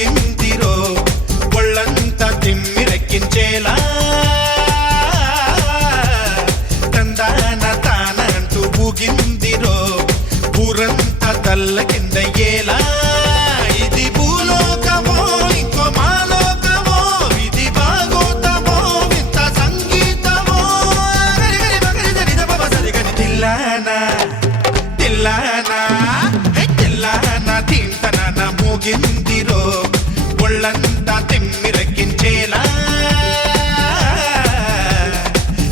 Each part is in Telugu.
ఊగిందిరో ఒళ్ళంతా తిమ్మిరెక్కించేలా తందాన తాన అంటూ ఊగిందిరో ఊరంతా తల్ల కిందయ్యేలా ఇది భూలోకమో ఇంకో మాలోకమో ఇది భాగోతమో వింత సంగీతమో తిల్లానా తిల్లానా తిల్లానా తింటన మోగిందిరో ఒళ్ళంతా తిమ్మిరెక్కించేలా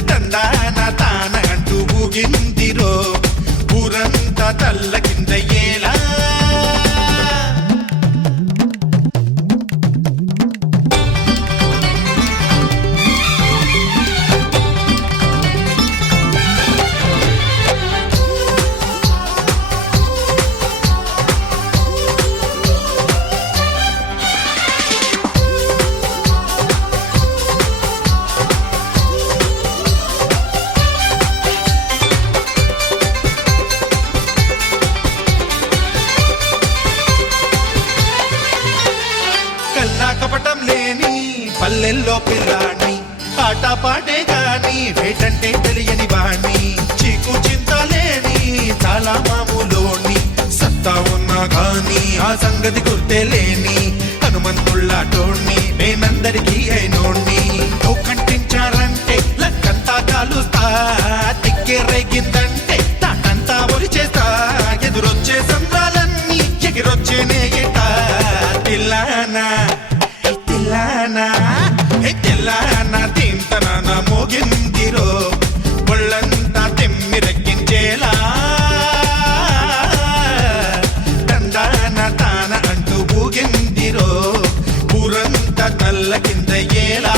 తందాన తాన అంటూ ఊగిందిరో ఊరంతా తల్ల కిందయ్యేలా కల్లా కపటం లేని పల్లెల్లో పిల్లాణి ఆట పాటే గాని వేటంటే తెలియని వాణ్ణి చీకు చింత లేని చాలా మామూలోని సత్తా ఉన్నా గాని ఆ సంగతి గుర్తే లేని హనుమంతుళ్ళాటోణ్ణి నేనందరికీ అయినోణ్ణి కంటించారంటే లక్కంతా కాలుస్తా తిక్కే రేగిందంటే తాటంతా ఒరి చేస్తా ఎదురొచ్చే సంద్రాలన్నీ ఎగిరొచ్చేనే ఎట తిల్లానా తిల్లానా తిల్లానా తింటన మోగిందిరో ఒళ్ళంతా తిమ్మిరెక్కించేలా తందాన తాన అంటూ ఊగిందిరో ఊరంతా తల్ల కిందయ్యేలా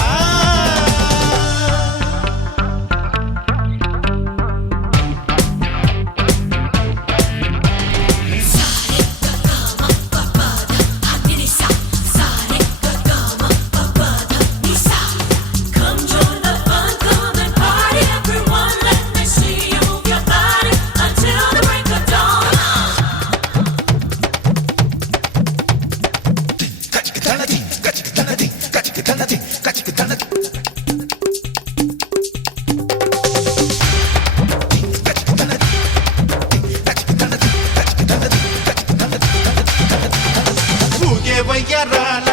వయ్యారాల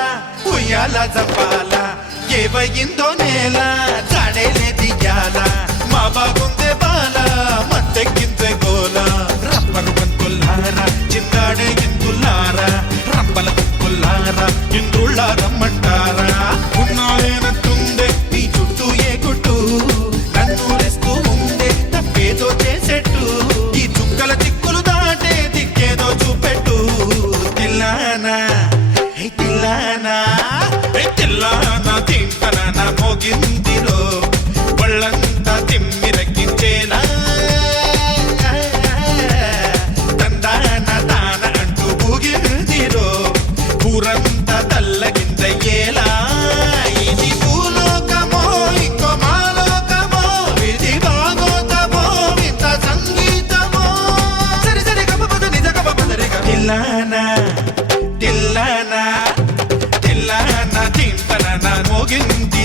ఉయ్యాల జంపాల ఏవయిందో నేల జాడేలే దియ్యాల మా బాగుందే బాల మత్తెక్కిందే గోల రబ్బరు బంతుల్లారా చిందాడే ఇందుల్లారా రంపల తుక్కుల్లారా ఇంద్రుళ్ళ రమ్మంటారా ఉన్నాయేనట్టుందే నీ చుట్టూ ఏ గుట్టు నన్ను రెస్తూ ఉండే తప్పేదో చేసేట్టు ఈ చుక్కల చిక్కులు దాటే దిక్కేదో చూపెట్టు తిల్లానా తిల్లానా తిల్లానా తింటన మోగిందిరో ఒళ్ళంతా తిమ్మిరెక్కించేలా తందాన తాన అంటూ ఊగిందిరో ఊరంతా తల్ల కిందయ్యేలా ఇది భూలోకమో ఇంకో మాలోకమో ఇది భాగోతమో వింత సంగీతమో సరి సరి గమపద నిజ గమపదరిగా తిల్లానా తిల్లానా తిల్లానా తింటన మోగింది